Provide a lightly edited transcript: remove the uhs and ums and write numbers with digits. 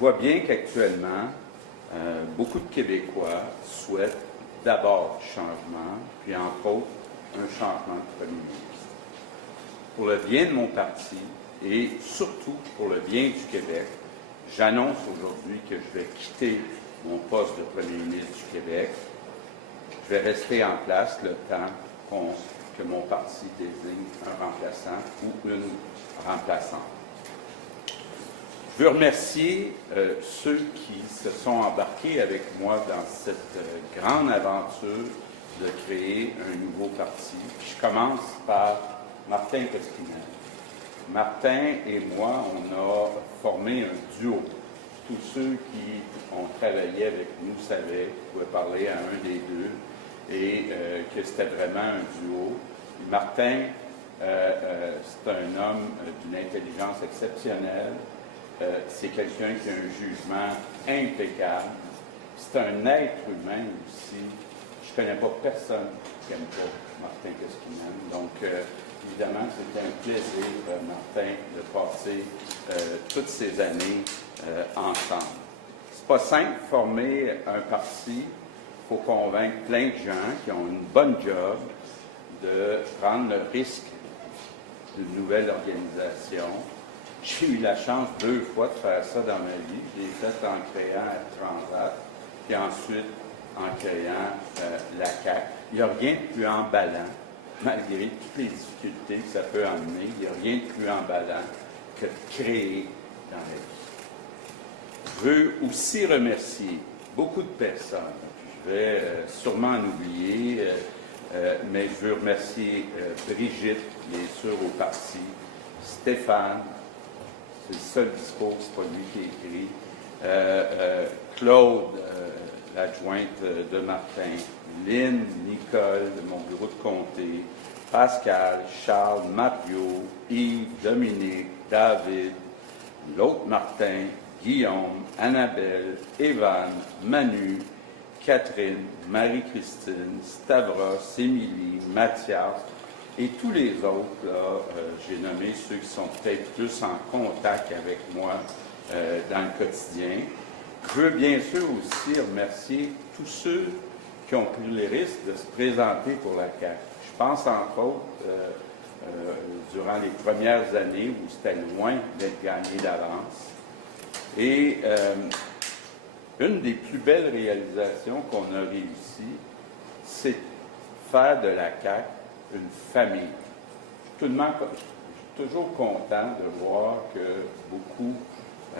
vois bien qu'actuellement, beaucoup de Québécois souhaitent d'abord du changement, puis entre autres, un changement de premier ministre. Pour le bien de mon parti et surtout pour le bien du Québec, j'annonce aujourd'hui que je vais quitter mon poste de premier ministre du Québec. Je vais rester en place le temps que mon parti désigne un remplaçant ou une remplaçante. Je veux remercier ceux qui se sont embarqués avec moi dans cette grande aventure de créer un nouveau parti. Je commence par Martin Koskinen. Martin et moi, on a formé un duo. Tous ceux qui ont travaillé avec nous savaient, pouvaient parler à un des deux, et que c'était vraiment un duo. Martin, c'est un homme d'une intelligence exceptionnelle. C'est quelqu'un qui a un jugement impeccable. C'est un être humain aussi. Je ne connais pas personne qui n'aime pas Martin Koskinen. Donc, évidemment, c'était un plaisir, Martin, de passer toutes ces années ensemble. C'est pas simple de former un parti. Il faut convaincre plein de gens qui ont une bonne job de prendre le risque d'une nouvelle organisation. J'ai eu la chance 2 fois de faire ça dans ma vie. Je l'ai fait en créant Transat, puis ensuite en créant la CAQ. Il n'y a rien de plus emballant, malgré toutes les difficultés que ça peut emmener, il n'y a rien de plus emballant que de créer dans la vie. Je veux aussi remercier beaucoup de personnes. Je vais sûrement en oublier, mais je veux remercier Brigitte, bien sûr, au parti, Stéphane, c'est le seul discours, c'est pas lui qui écrit. Claude, l'adjointe de Martin, Lynn, Nicole, de mon bureau de comté, Pascal, Charles, Mario, Yves, Dominique, David, l'autre Martin, Guillaume, Annabelle, Evan, Manu, Catherine, Marie-Christine, Stavros, Émilie, Mathias, et tous les autres, là, j'ai nommé ceux qui sont peut-être plus en contact avec moi dans le quotidien. Je veux bien sûr aussi remercier tous ceux qui ont pris le risque de se présenter pour la CAQ. Je pense entre autres, durant les premières années où c'était loin d'être gagné d'avance. Et une des plus belles réalisations qu'on a réussi, c'est de faire de la CAQ une famille. Je suis toujours content de voir que beaucoup